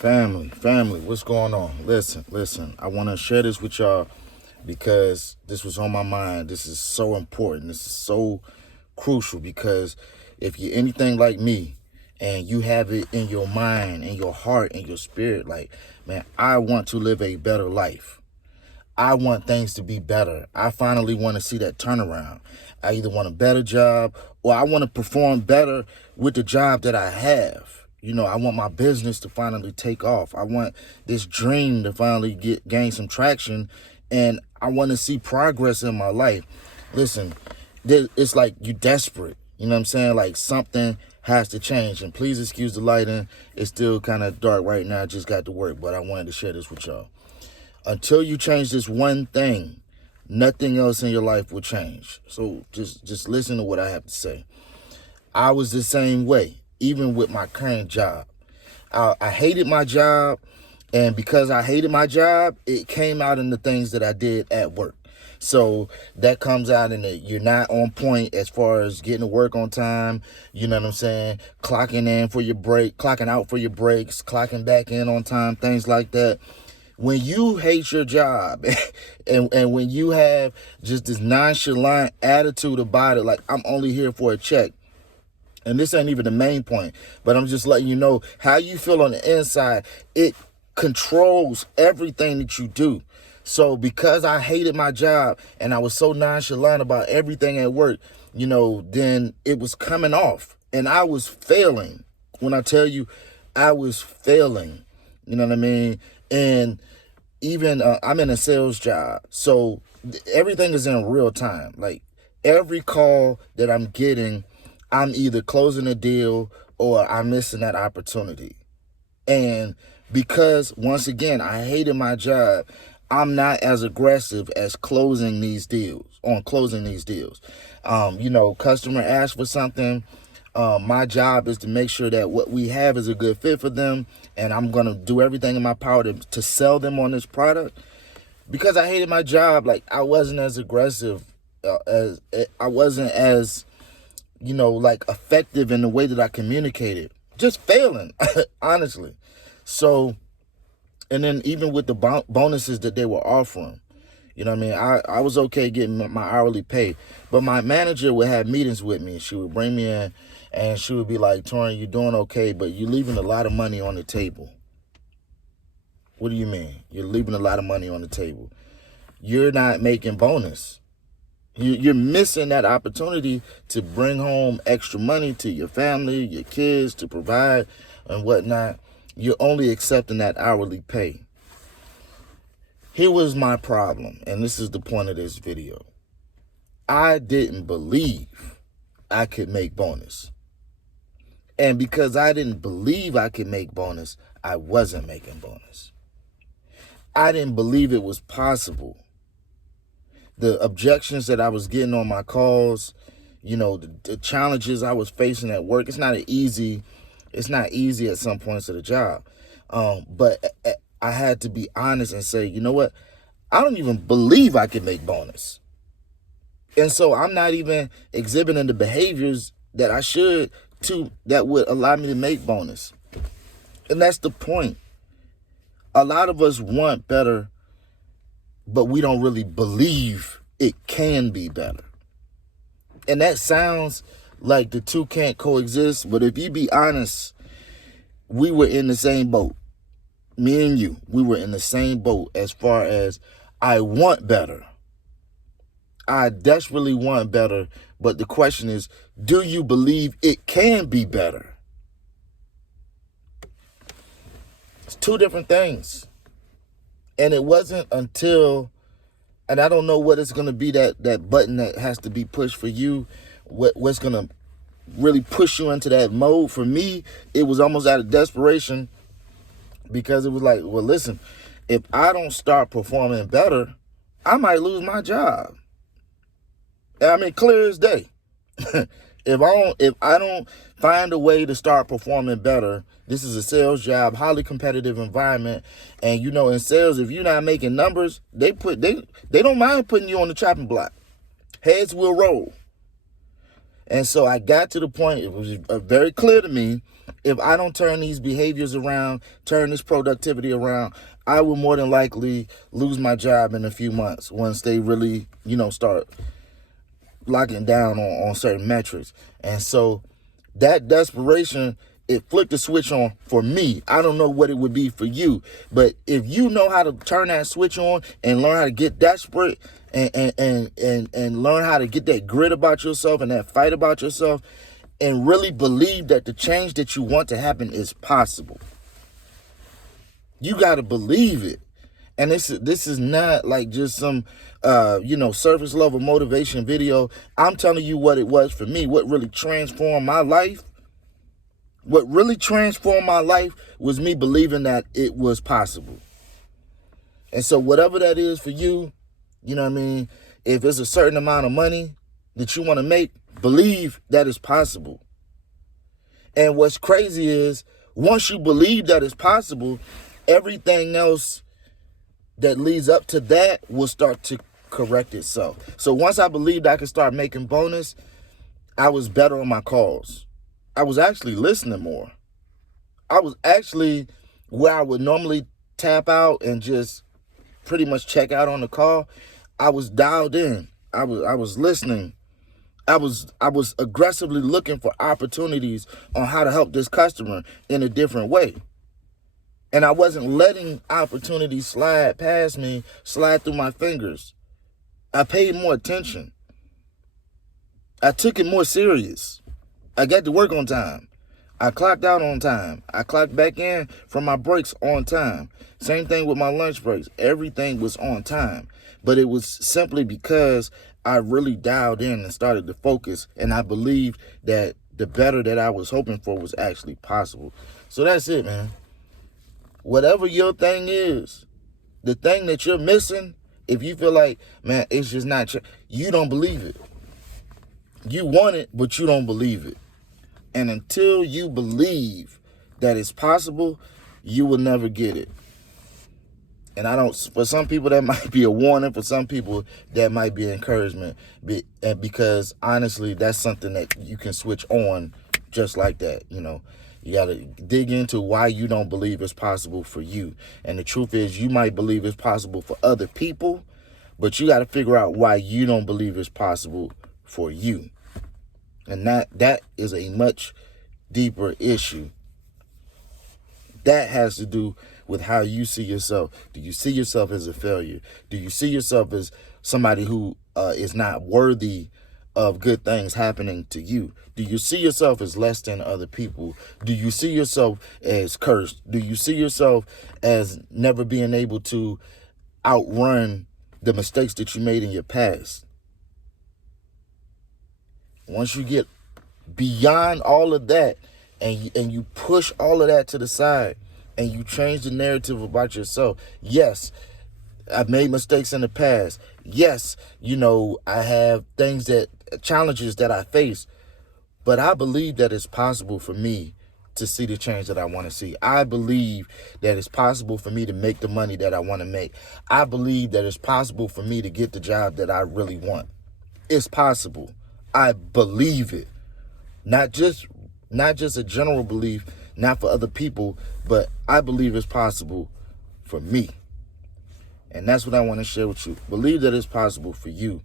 Family, what's going on? Listen, I want to share this with y'all because this was on my mind. This is so important. This is so crucial because if you're anything like me and you have it in your mind, in your heart, in your spirit, like, man, I want to live a better life. I want things to be better. I finally want to see that turnaround. I either want a better job or I want to perform better with the job that I have. I want my business to finally take off. I want this dream to finally gain some traction, and I want to see progress in my life. Listen, it's like you desperate. You know what I'm saying? Like something has to change. And please excuse the lighting. It's still kind of dark right now. I just got to work, but I wanted to share this with y'all. Until you change this one thing, nothing else in your life will change. So just listen to what I have to say. I was the same way, even with my current job. I hated my job, and because I hated my job, it came out in the things that I did at work. So that comes out in that you're not on point as far as getting to work on time. You know what I'm saying? Clocking in for your break, clocking out for your breaks, clocking back in on time, things like that. When you hate your job and when you have just this nonchalant attitude about it, like I'm only here for a check, and this ain't even the main point, but I'm just letting you know how you feel on the inside, it controls everything that you do. So because I hated my job and I was so nonchalant about everything at work, then it was coming off and I was failing. When I tell you I was failing, you know what I mean? And even I'm in a sales job, so everything is in real time. Like every call that I'm getting, I'm either closing a deal or I'm missing that opportunity. And because once again, I hated my job, I'm not as aggressive as closing these deals. Customer asks for something. My job is to make sure that what we have is a good fit for them, and I'm going to do everything in my power to sell them on this product. Because I hated my job, like I wasn't as aggressive as I wasn't as effective in the way that I communicated. Just failing, honestly. So, and then even with the bonuses that they were offering, you know what I mean? I was okay getting my hourly pay, but my manager would have meetings with me. She would bring me in and she would be like, Torrin, you're doing okay, but you're leaving a lot of money on the table. What do you mean? You're leaving a lot of money on the table. You're not making bonus. You're missing that opportunity to bring home extra money to your family, your kids, to provide and whatnot. You're only accepting that hourly pay. Here was my problem, and this is the point of this video. I didn't believe I could make bonus. And because I didn't believe I could make bonus, I wasn't making bonus. I didn't believe it was possible. The objections that I was getting on my calls, the challenges I was facing at work, it's not easy at some points of the job. But I had to be honest and say, you know what? I don't even believe I can make bonus. And so I'm not even exhibiting the behaviors that I should that would allow me to make bonus. And that's the point. A lot of us want better, but we don't really believe it can be better. And that sounds like the two can't coexist, but if you be honest, we were in the same boat. Me and you, we were in the same boat as far as I want better. I desperately want better, but the question is, do you believe it can be better? It's two different things. And it wasn't until, and I don't know what it's going to be, that button that has to be pushed for you, what's going to really push you into that mode. For me, it was almost out of desperation, because it was like, well, listen, if I don't start performing better, I might lose my job. I mean, clear as day. If I don't find a way to start performing better, this is a sales job, highly competitive environment, and in sales, if you're not making numbers, they don't mind putting you on the chopping block. Heads will roll. And so I got to the point, it was very clear to me If I don't turn these behaviors around, turn this productivity around, I will more than likely lose my job in a few months once they really, start locking down on certain metrics. And so that desperation, it flipped the switch on for me. I don't know what it would be for you, but if you know how to turn that switch on and learn how to get desperate and learn how to get that grit about yourself and that fight about yourself, and really believe that the change that you want to happen is possible. You got to believe it. And this is not like just some, surface level motivation video. I'm telling you what it was for me. What really transformed my life. What really transformed my life was me believing that it was possible. And so whatever that is for you, you know what I mean? If it's a certain amount of money that you want to make, believe that it's possible. And what's crazy is once you believe that it's possible, everything else that leads up to that will start to correct itself. So once I believed I could start making bonus, I was better on my calls. I was actually listening more. I was actually where I would normally tap out and just pretty much check out on the call. I was dialed in. I was listening. I was aggressively looking for opportunities on how to help this customer in a different way. And I wasn't letting opportunities slide past me, slide through my fingers. I paid more attention. I took it more serious. I got to work on time. I clocked out on time. I clocked back in from my breaks on time. Same thing with my lunch breaks. Everything was on time. But it was simply because I really dialed in and started to focus. And I believed that the better that I was hoping for was actually possible. So that's it, man. Whatever your thing is, the thing that you're missing, if you feel like, man, it's just not, you don't believe it. You want it, but you don't believe it. And until you believe that it's possible, you will never get it. And for some people, that might be a warning. For some people, that might be encouragement. Because honestly, that's something that you can switch on just like that. You got to dig into why you don't believe it's possible for you. And the truth is, you might believe it's possible for other people, but you got to figure out why you don't believe it's possible for you. And that is a much deeper issue. That has to do with how you see yourself. Do you see yourself as a failure? Do you see yourself as somebody who is not worthy of good things happening to you? Do you see yourself as less than other people? Do you see yourself as cursed? Do you see yourself as never being able to outrun the mistakes that you made in your past? Once you get beyond all of that and you push all of that to the side and you change the narrative about yourself, yes, I've made mistakes in the past. Yes, I have challenges that I face, but I believe that it's possible for me to see the change that I want to see. I believe that it's possible for me to make the money that I want to make. I believe that it's possible for me to get the job that I really want. It's possible. I believe it. Not just a general belief, not for other people, but I believe it's possible for me. And that's what I want to share with you. Believe that it's possible for you.